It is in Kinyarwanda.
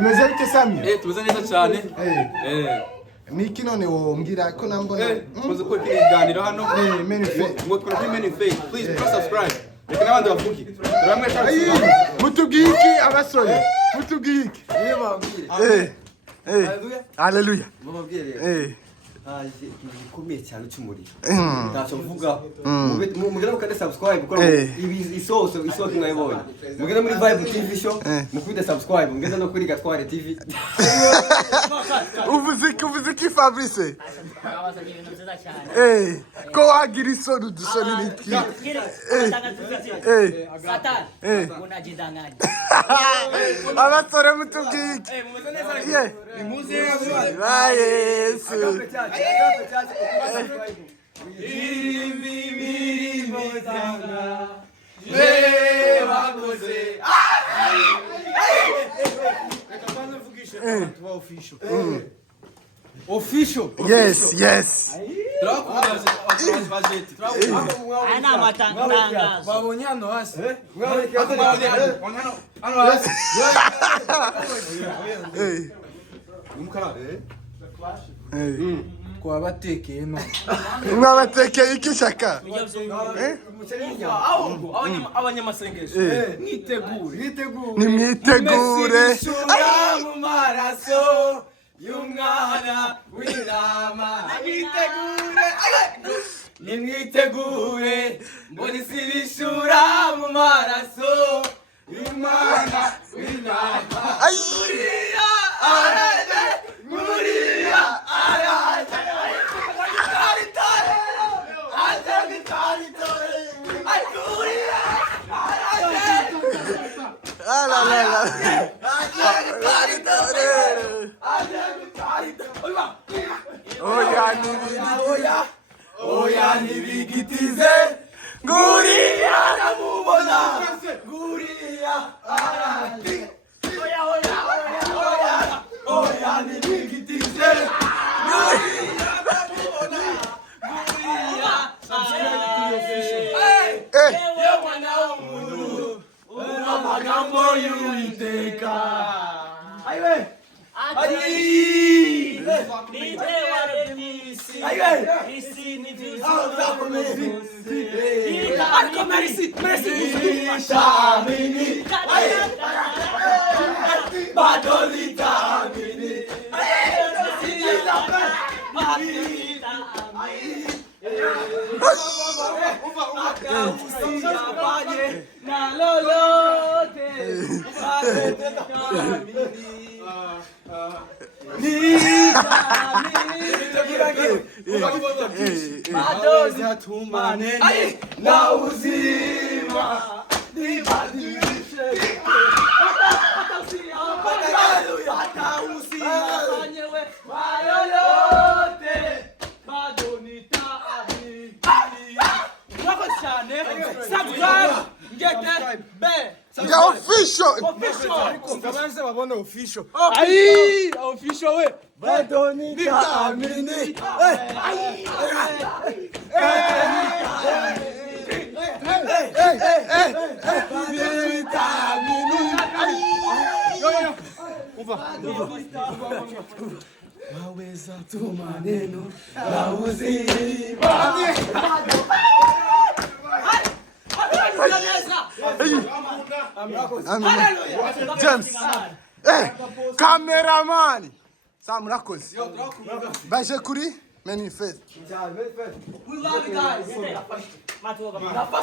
Imeze bite Samye? Tuza neza cyane. Niki none wombwira ko nambona. Muze ko kiganiro hano. Manifest. Ngo kuri Manifest. Please press subscribe. Reka n'abandi bavuge. Turamwe cyane. Mutubwiki abasore. Mutubwiki. Hallelujah. Mubabwire. Gikomeye cyane cy'umuriro. Ntacyo mvuga. Mugera mukande subscribe kuko isoso mwayibonye. Mugera muri Vibe TV show mukubita subscribe. Mugeza no kuri Gatware TV. Uvuze ki Fabrice? Ko wagira isoni udusoni niki? Satan. Unajidanganya. Abasore mutubwiki. Imuze Yesu. Official. Yes. Ana matangazo. Babonye hano hasi. Kwa batekeye no. Mwabatekeye iki shaka? Abanyamasengesho. Mwitegure. Nimwitegure. Mu maraso y'umwana w'intama. Nimwitegure. Mbona isi bishura mu maraso y'umwana w'intama. Oya nibigitize nguriya namubona nguriya arati oya nibigitize nguriya namubona nguriya ye mwana w'umuntu amagambo y'Uwiteka ayiwe madozi atumane na uzima nibadilishe atafanyewe yoyote bado nitaamini. Wako cyane subscribe ngete be Ya official. Kabanze babone official. Official we. Bado nitaamini. Waweza tu maneno na uzima. James. Cameraman. Sam murakoze. Baje kuri Manifest. We love you guys.